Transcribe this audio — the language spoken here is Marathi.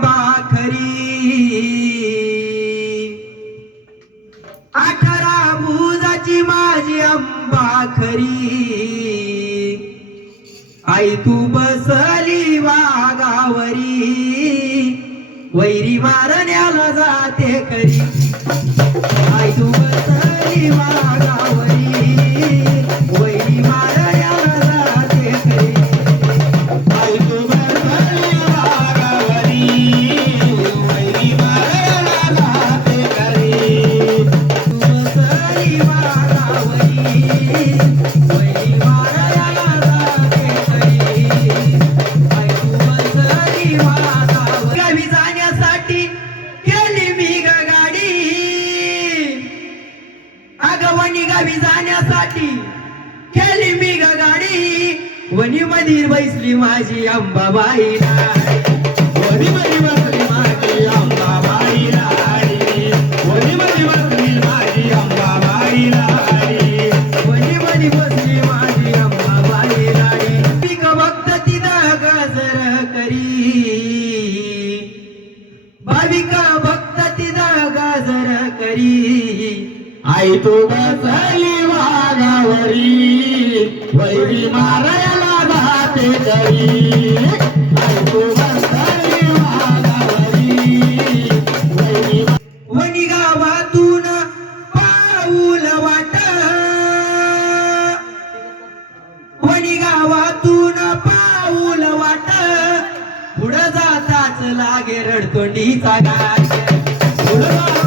आंबा खरी 18 भुजाची माझी आंबा खरी आई तू बसली वाघावरी वैरी मारण्याला जाते खरी आई तू बसली वाघावरी वैरी मारण्याला जाते खरी आई तू बसली वाघावरी वैरी मारण्याला जाते खरी तू बसली वाघावरी वैरी मारण्याला जाते खरी आई तू बसली वाघावरी गावी जाण्यासाठी केली मी गाडी वनी गावी जाण्यासाठी केली मी गाडी वनी मध्ये बसली माझी अंबाबाई वनी मध्ये बसली माझी अंबाबाई वनी मध्ये बसली माझी अंबाबाई वनी मध्ये बसली माझी अंबाबाई पिक भक्त तिथं गजर करी भाविका भक्त तिथं गजर करी आई तू बसली वाघावरी वैरी मारायला जाते करी आई तू बसली वाघावरी वैरी वनी गावातून पाऊल वाट वनी गावातून पाऊल वाट पुढं जाताच लागे रडतोंडीचा गाय पुढं